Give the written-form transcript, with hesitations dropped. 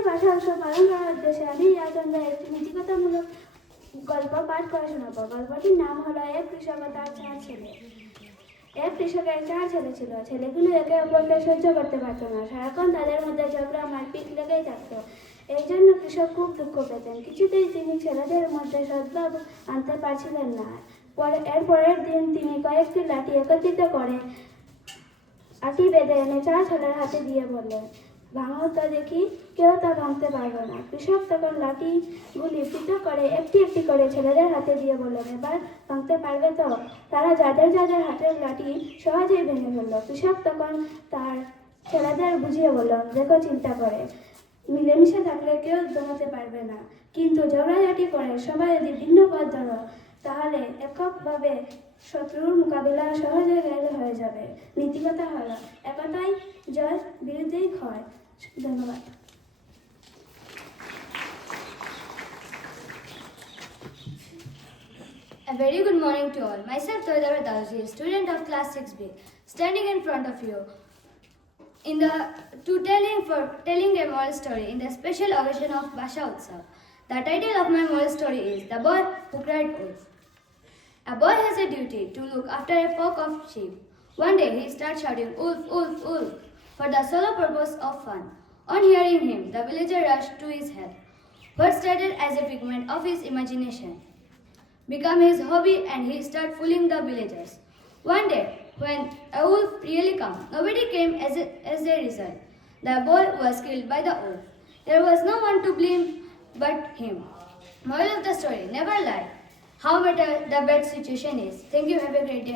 আজকের ভাষা উৎসব পালন করার উদ্দেশ্যে আমি রিয়াচন্দ্র একটি নীতিকথামূলক গল্প পাঠ করে শোনাবো। গল্পটির নাম হলো এক কৃষক ও তার 4 ছেলে। এক কৃষকের 4 ছেলে ছিল। ছেলেগুলো একে অপরকে সহ্য করতে পারত না। সারাক্ষণ তাদের মধ্যে ঝগড়া মারপিট লেগেই থাকতো। এই জন্য কৃষক খুব দুঃখ পেতেন। কিছুতেই তিনি ছেলেদের মধ্যে সদ্ভাব আনতে পারছিলেন না। পরের দিন তিনি কয়েকটি লাঠি একত্রিত করে আটি বেঁধে এনে 4 ছেলের হাতে দিয়ে বললেন, ভাঙো তো দেখি। কেউ তা ভাঙতে পারবে না। কৃষক তখন লাঠিগুলি পৃথক করে একটি একটি করে ছেলেদের হাতে দিয়ে বললেন, এবার ভাঙতে পারবে তো? তারা যাদের যাদের হাতের লাঠি সহজেই ভেঙে ফেলল। কৃষক তখন তার ছেলেদের বুঝিয়ে বলল, দেখো, চিন্তা করে মিলেমিশে থাকলে কেউ দমাতে পারবে না, কিন্তু ঝগড়াঝাটি করে সবাই যদি ভিন্ন পথ ধরো তাহলে এককভাবে শত্রুর মোকাবিলা সহজে হয়ে যাবে। নীতিকথা হলো একতাই জয়, বিরুদ্ধেই ক্ষয়। ধন্যবাদ। A very good morning to all. Myself Toydara Dalji, student of class 6B, standing in front of you telling a moral story in the special occasion of Bhasha Utsav. The title of my moral story is The Boy Who Cried Wolf. A boy has a duty to look after a flock of sheep. One day he starts shouting, "Wolf, wolf, wolf," for the sole purpose of fun. On hearing him, the villager rushed to his help. What started as a figment of his imagination became his hobby, and he started fooling the villagers. One day, when a wolf really came, nobody came as a result. The boy was killed by the wolf. There was no one to blame but him. Moral of the story: never lie, how better the bad situation is. Thank you. Have a great day.